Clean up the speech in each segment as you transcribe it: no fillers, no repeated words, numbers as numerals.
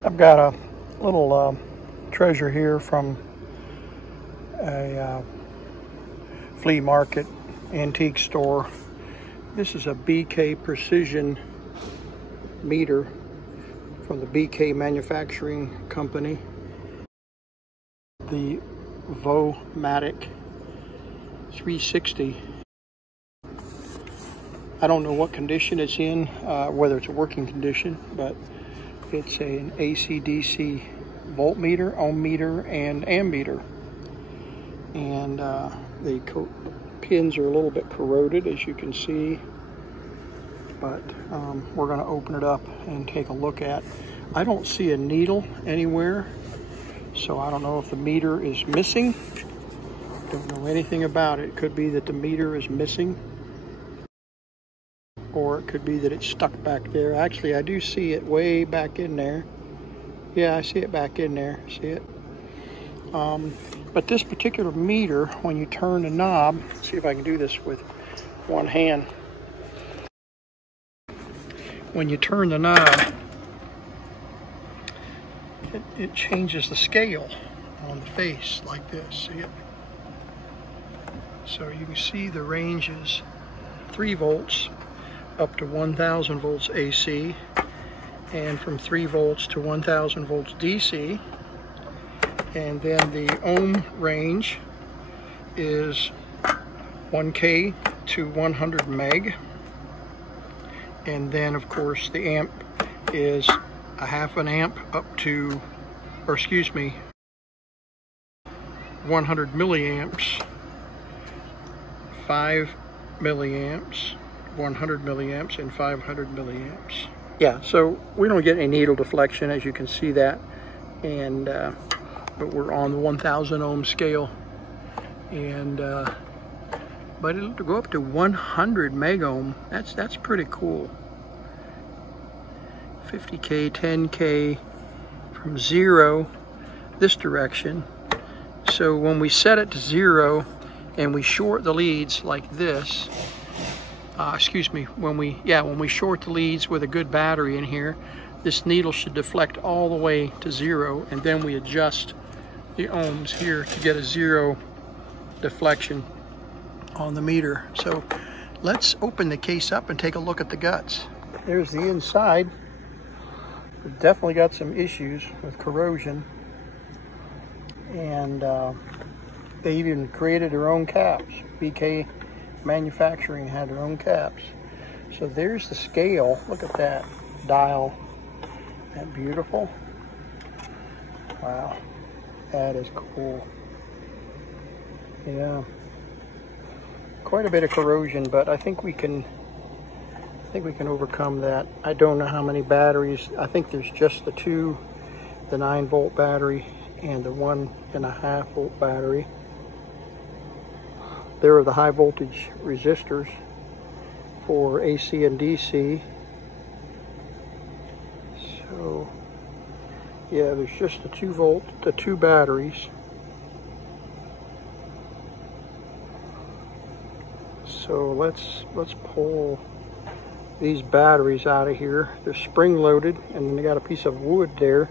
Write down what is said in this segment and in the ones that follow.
I've got a little treasure here from a flea market antique store. This is a BK Precision meter from the BK Manufacturing Company. The Vomatic 360. I don't know what condition it's in, whether it's a working condition, but it's an AC/DC voltmeter, ohm meter, and ammeter. And the pins are a little bit corroded, as you can see. But we're going to open it up and take a look at. I don't see a needle anywhere, so I don't know if the meter is missing. Don't know anything about it. It could be that the meter is missing, or it could be that it's stuck back there. Actually, I do see it way back in there. Yeah, I see it back in there. See it? But this particular meter, when you turn the knob, let's see if I can do this with one hand. When you turn the knob, it changes the scale on the face like this. See it? So you can see the range is 3 volts up to 1000 volts AC, and from 3 volts to 1000 volts DC. And then the ohm range is 1K to 100 meg. And then of course the amp is a half an amp up to, or excuse me, 100 milliamps, 5 milliamps, 100 milliamps, and 500 milliamps. Yeah, so we don't get any needle deflection, as you can see that. And but we're on the 1000 ohm scale, and but it'll go up to 100 meg ohm. That's pretty cool. 50K, 10K from 0 this direction. So when we set it to 0 and we short the leads like this, excuse me, when we short the leads with a good battery in here, this needle should deflect all the way to 0, and then we adjust the ohms here to get a 0 deflection on the meter. So let's open the case up and take a look at the guts. There's the inside. We've definitely got some issues with corrosion, and they even created their own caps. BK Manufacturing had their own caps. So there's the scale. Look at that dial. Isn't that beautiful? Wow, that is cool. Yeah, quite a bit of corrosion, but I think we can overcome that. I don't know how many batteries. I think there's just the 9 volt battery and the 1.5 volt battery. There are the high voltage resistors for AC and DC. So yeah, there's just the 2 volt, the 2 batteries. So let's pull these batteries out of here. They're spring loaded, and then they got a piece of wood there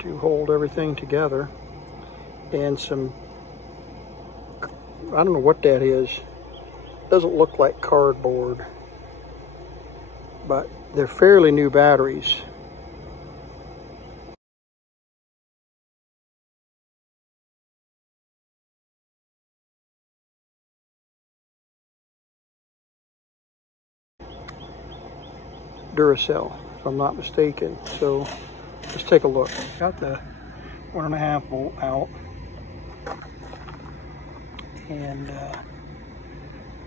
to hold everything together, and some, I don't know what that is. Doesn't look like cardboard, but they're fairly new batteries. Duracell, if I'm not mistaken. So let's take a look. Got the 1.5 volt out, and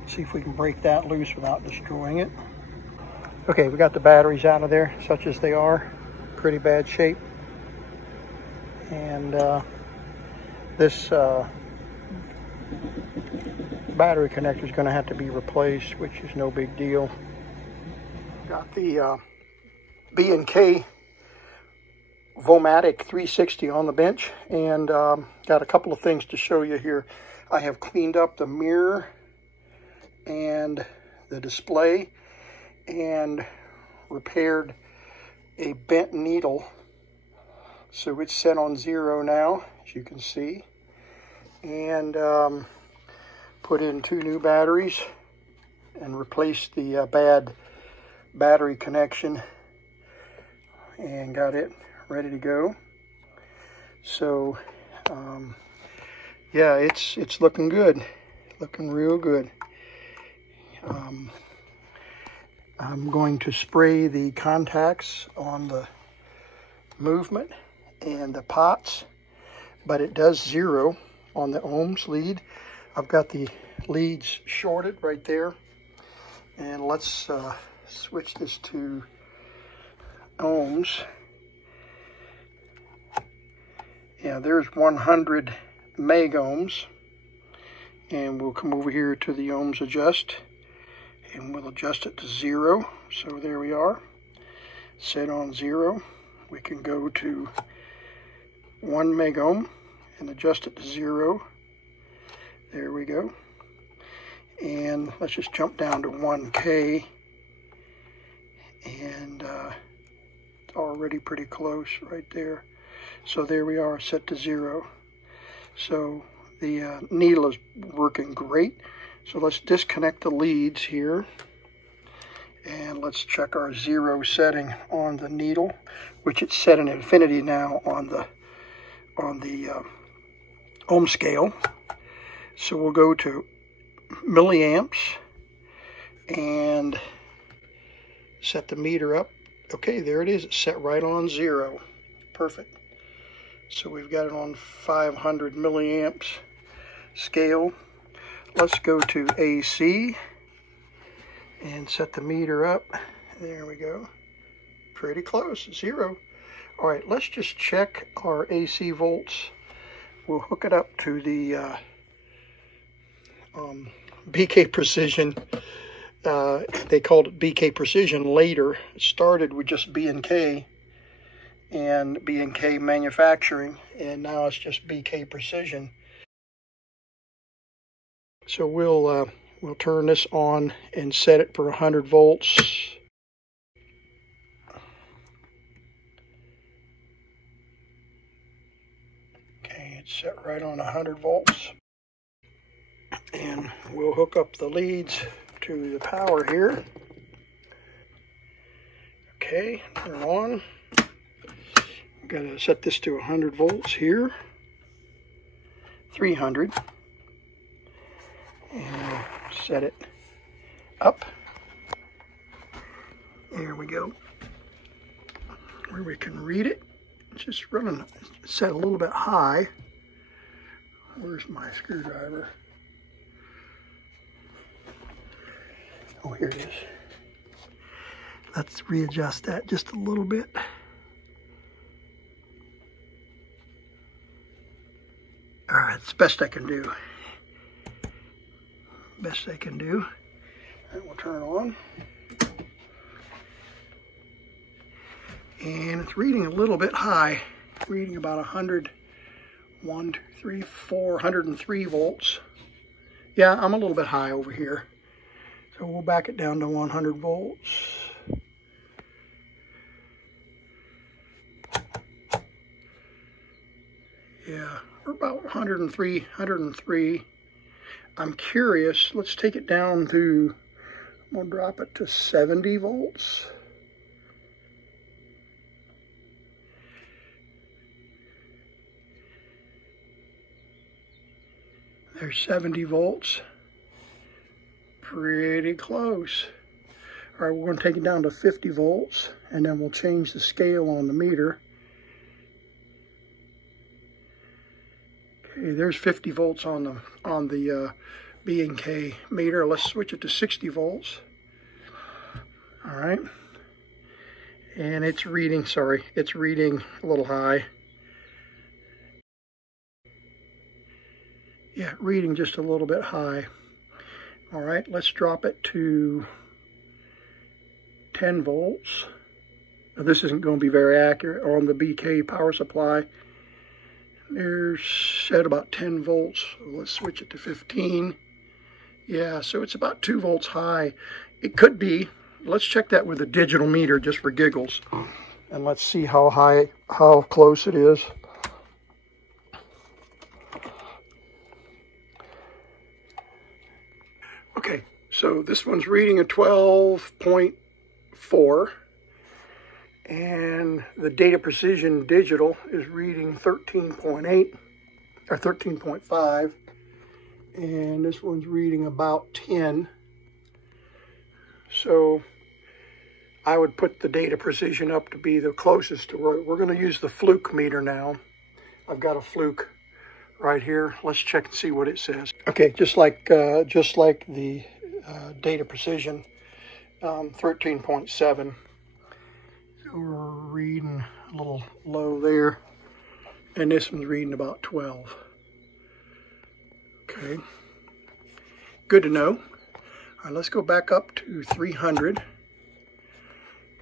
see if we can break that loose without destroying it. Okay, we got the batteries out of there, such as they are. Pretty bad shape. And this battery connector is going to have to be replaced, which is no big deal. Got the B&K Vomatic 360 on the bench, and got a couple of things to show you here. I have cleaned up the mirror and the display and repaired a bent needle. So it's set on 0 now, as you can see. And put in 2 new batteries and replace the bad battery connection, and got it ready to go. So yeah, it's looking good, looking real good. I'm going to spray the contacts on the movement and the pots, but it does 0 on the ohms lead. I've got the leads shorted right there, and let's switch this to ohms. Yeah, there's 100 meg ohms, and we'll come over here to the ohms adjust, and we'll adjust it to 0. So there we are, set on 0. We can go to 1 meg ohm and adjust it to 0. There we go. And let's just jump down to 1K, and it's already pretty close right there. So there we are, set to 0. So the needle is working great. So let's disconnect the leads here, and let's check our 0 setting on the needle, which it's set in infinity now on the ohm scale. So we'll go to milliamps and set the meter up. Okay, there it is. It's set right on 0. Perfect. So we've got it on 500 milliamps scale. Let's go to AC and set the meter up. There we go. Pretty close, 0. All right, let's just check our AC volts. We'll hook it up to the BK Precision. They called it BK Precision later. It started with just B&K and B&K Manufacturing, and now it's just BK Precision. So we'll turn this on and set it for 100 volts. Okay, it's set right on 100 volts. And we'll hook up the leads to the power here. Okay, turn on. I've got to set this to 100 volts here. 300. And we'll set it up. There we go. Where we can read it. It's just running, set a little bit high. Where's my screwdriver? Oh, here it is. Let's readjust that just a little bit. All right, it's the best I can do. Best I can do. All right, we'll turn it on. And it's reading a little bit high. Reading about 100, 1, 2, 3, 4, 103 volts. Yeah, I'm a little bit high over here. So we'll back it down to 100 volts. Yeah, we're about 103. I'm curious, let's take it down to, I'm gonna drop it to 70 volts. There's 70 volts. Pretty close. All right, we're going to take it down to 50 volts, and then we'll change the scale on the meter. Okay, there's 50 volts on the B&K meter. Let's switch it to 60 volts. All right, and it's reading. Sorry, it's reading a little high. Yeah, reading just a little bit high. All right, let's drop it to 10 volts. Now, this isn't going to be very accurate on the BK power supply. There's at about 10 volts. Let's switch it to 15. Yeah, so it's about 2 volts high. It could be. Let's check that with a digital meter just for giggles. And let's see how close it is. Okay, so this one's reading a 12.4, and the data precision digital is reading 13.8 or 13.5, and this one's reading about 10. So I would put the data precision up to be the closest to where we're going to use the fluke meter now. I've got a fluke right here. Let's check and see what it says. Okay, just like the data precision, 13.7. So we're reading a little low there, and this one's reading about 12. Okay, good to know. All right, let's go back up to 300,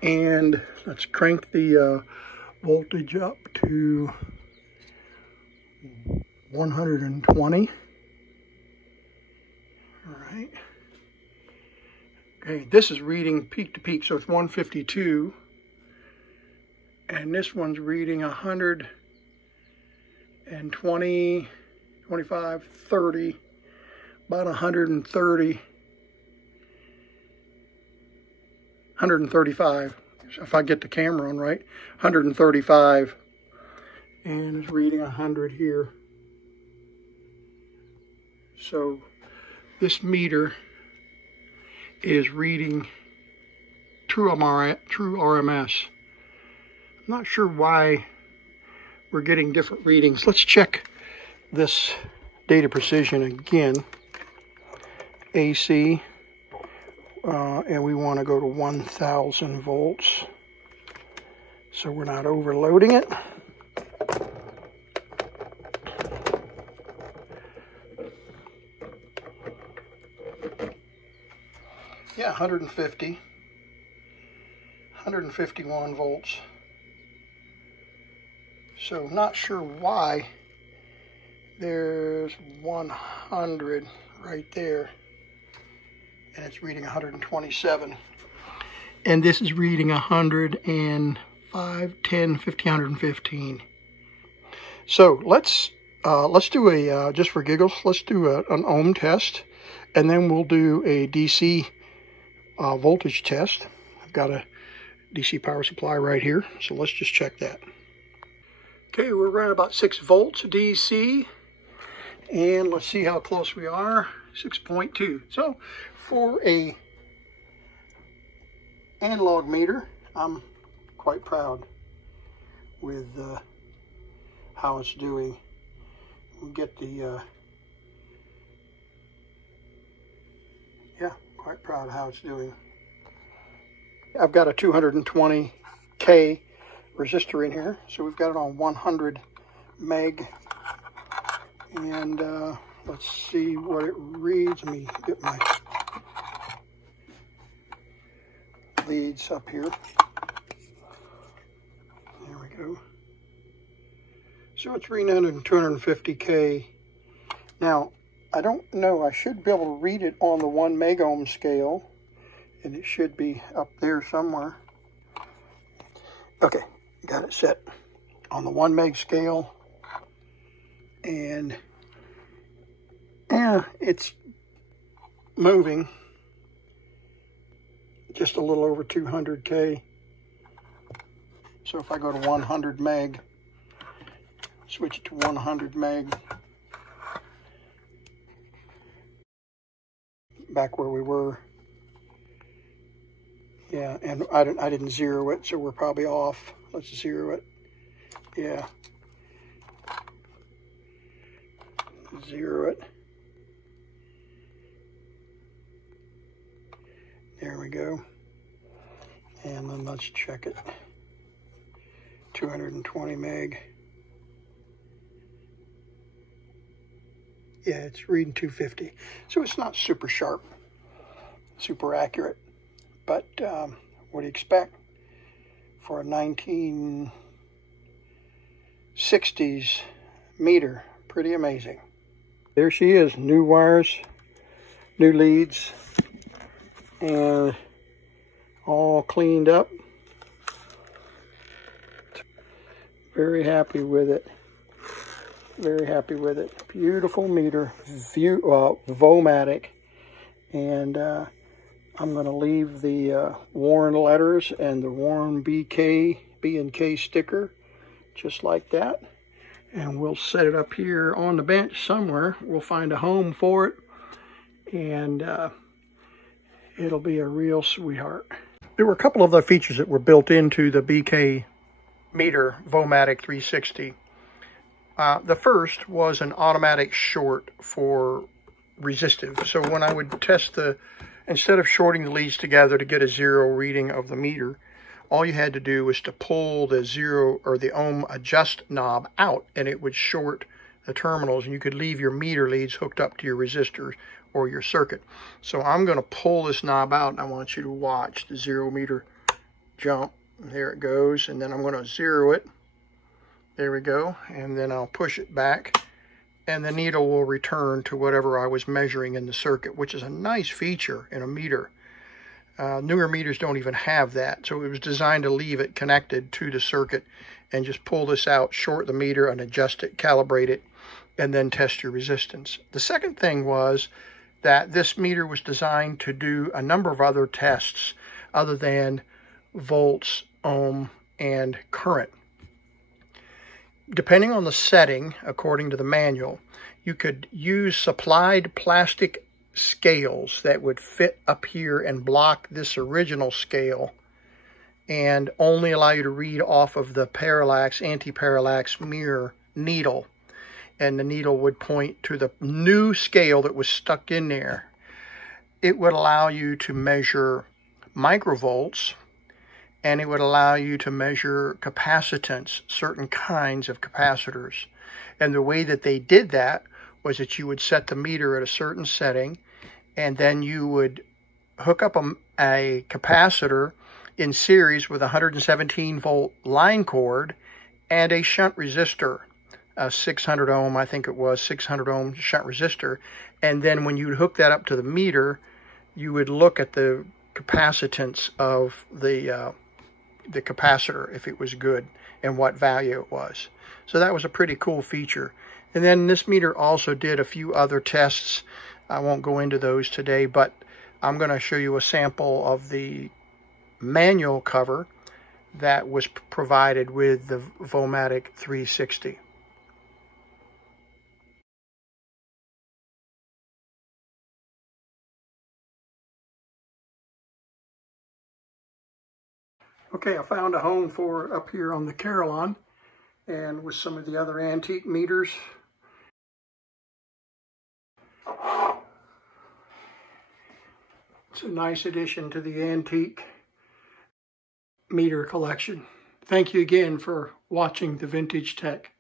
and let's crank the voltage up to 120. All right. Okay, this is reading peak to peak, so it's 152. And this one's reading 120, 25, 30, about 130, 135. If I get the camera on right, 135. And it's reading 100 here. So this meter is reading true RMS. I'm not sure why we're getting different readings. Let's check this data precision again. AC, and we want to go to 1000 volts, so we're not overloading it. Yeah, 151 volts. So not sure why there's 100 right there, and it's reading 127. And this is reading 105, 10, 50, 115. So let's do a, just for giggles, let's do an ohm test, and then we'll do a DC voltage test. I've got a DC power supply right here, so let's just check that. Okay, we're running about 6 volts DC, and let's see how close we are. 6.2. So for a analog meter, I'm quite proud with how it's doing. We'll get the yeah, quite proud of how it's doing. I've got a 220K resistor in here, so we've got it on 100 meg, and let's see what it reads. Let me get my leads up here. There we go. So it's reading 250K. Now, I don't know, I should be able to read it on the 1 meg ohm scale, and it should be up there somewhere. Okay, got it set on the 1 meg scale, and yeah, it's moving just a little over 200K. So if I go to 100 meg, switch it to 100 meg, back where we were. Yeah, and I didn't zero it, so we're probably off. Let's zero it. Yeah. Zero it. There we go. And then let's check it. 220 meg. Yeah, it's reading 250. So it's not super sharp, super accurate. But what do you expect for a 1960s meter? Pretty amazing. There she is, new wires, new leads, and all cleaned up. Very happy with it. Very happy with it. Beautiful meter, Vomatic. And I'm going to leave the Warren letters and the Warren B and K sticker just like that. And we'll set it up here on the bench somewhere. We'll find a home for it. And it'll be a real sweetheart. There were a couple of the features that were built into the BK meter Vomatic 360. The first was an automatic short for resistive. So when I would test instead of shorting the leads together to get a 0 reading of the meter, all you had to do was to pull the 0 or the ohm adjust knob out, and it would short the terminals, and you could leave your meter leads hooked up to your resistors or your circuit. So I'm going to pull this knob out, and I want you to watch the 0 meter jump. There it goes, and then I'm going to 0 it. There we go, and then I'll push it back, and the needle will return to whatever I was measuring in the circuit, which is a nice feature in a meter. Newer meters don't even have that, so it was designed to leave it connected to the circuit and just pull this out, short the meter, and adjust it, calibrate it, and then test your resistance. The second thing was that this meter was designed to do a number of other tests other than volts, ohm, and current. Depending on the setting, according to the manual, you could use supplied plastic scales that would fit up here and block this original scale and only allow you to read off of the parallax, anti-parallax mirror needle. And the needle would point to the new scale that was stuck in there. It would allow you to measure microvolts, and it would allow you to measure capacitance, certain kinds of capacitors. And the way that they did that was that you would set the meter at a certain setting, and then you would hook up a capacitor in series with a 117 volt line cord and a shunt resistor, a 600 ohm, I think it was, 600 ohm shunt resistor. And then when you would hook that up to the meter, you would look at the capacitance of the capacitor, if it was good, and what value it was. So that was a pretty cool feature. And then this meter also did a few other tests. I won't go into those today, but I'm going to show you a sample of the manual cover that was provided with the Vomatic 360. Okay, I found a home for up here on the Carillon, and with some of the other antique meters. It's a nice addition to the antique meter collection. Thank you again for watching the Vintage Tech.